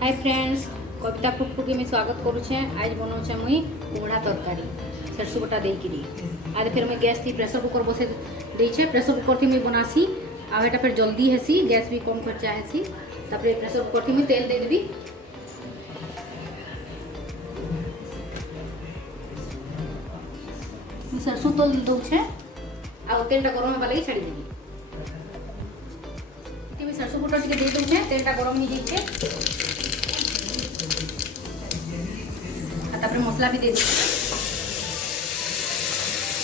Hi friends, कविता फुकफुकी में स्वागत करुचे। आज बनाऊे मुई कुमड़ा तरकारी सरसों बटा देकरी। आज फिर मैं गैस थी प्रेसर कुकर बसे देछे। प्रेसर कुकर थी मुई बनासी आ एटा फिर जल्दी हेसी, गैस भी कम खर्चा हेसी। तापर प्रेसर कुकर थी मुई तेल दे देबी। सरसों तेल दउछे आ तेलटा गरम होबा लागि छाड़ी देबी। ती सरसों बटा टिके दे दउछे, तेलटा गरम हो जाइछे। तापर मसला भी दे दी।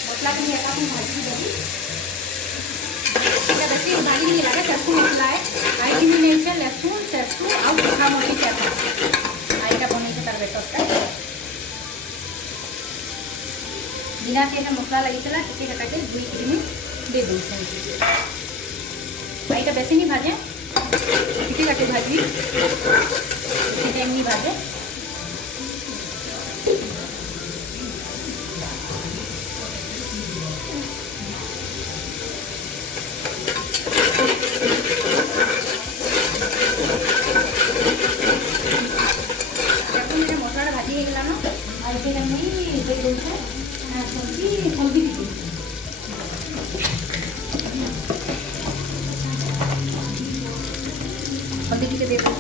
मसला भी एका को भाजी देबी। এটা বেশি ভাজি नहीं लगे। सरसों मसला है भाजी नहीं है। लहसुन सरसों और सूखा मरीच आईटा बनै तार बेटरटा बिना तेल मसला लगी टिके हटाके 2 मिनट दे दूँ। आईटा बेसी नहीं भाजे, टिके काटे भाजी टाइम नहीं भाजे। मसला भाजी हो गला ना आगे दे दूँ हल्दी टिके दे दूँ।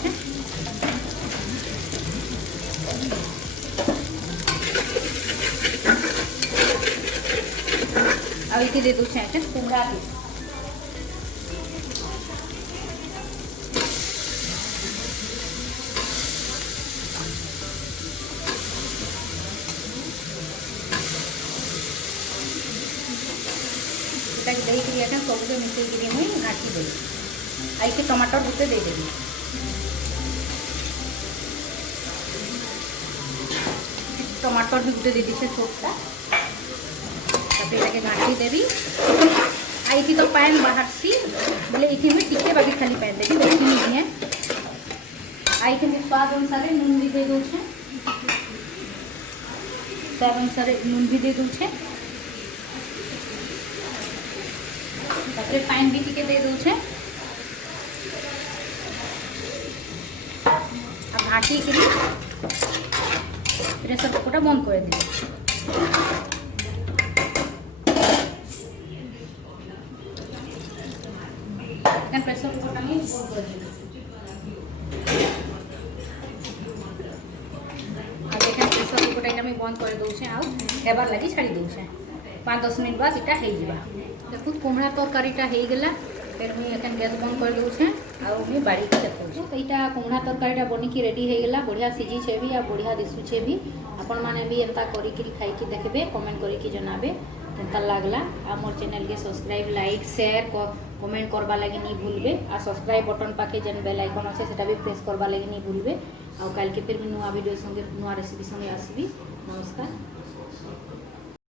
अभी दे दूँ कुमड़ा के देकर सबके मिसई मुई घाटी देवी। आई के टमाटर गुटे दे देवी। टमाटर भी गुटे दे दी छोटा घाटी देवी। आई थी तो पैन बाहर सी बोले ये में टिके बाकी खाली पैन देवी, बेसी नहीं है। आई थी स्वाद अनुसार नून भी दे दूँ। स्वाद अनुसार नून भी दे दूँ। तापर पानी भी टिके दे दूँ। घाटी के प्रेसर कुकर बंद कर दी। प्रेसर कुकर बंद कर दी। प्रेसर कुकर बंद कर दूँ आबार लगी छाड़ी दूँ। 5-10 मिनट बाद इटा हो देखो कुमड़ा तरकारीटा हो गला। फिर मुझे गैस बंद कर दूँ आउ बाड़ी के देखो। तो यहाँ कुमड़ा तरकारीटा बनिकी रेडी हो गला। बढ़िया सीझीचे भी आ बढ़िया दिशुचे भी। आपण मैंने भी एंता करिकी खाइकी देखबे, कमेंट करिकी जनाबे केनता लागला। आ मोर चैनल के सब्सक्राइब लाइक शेयर कमेंट करवा लगी नहीं भूलबे। आ सब्सक्राइब बटन पाखे जेन बेल आइकन अच्छे सेटा भी प्रेस करवा लगी नहीं भूलबे। आ कल के फिर नुआ वीडियो संगे नुआ रेसिपी संगे आसबी। नमस्कार।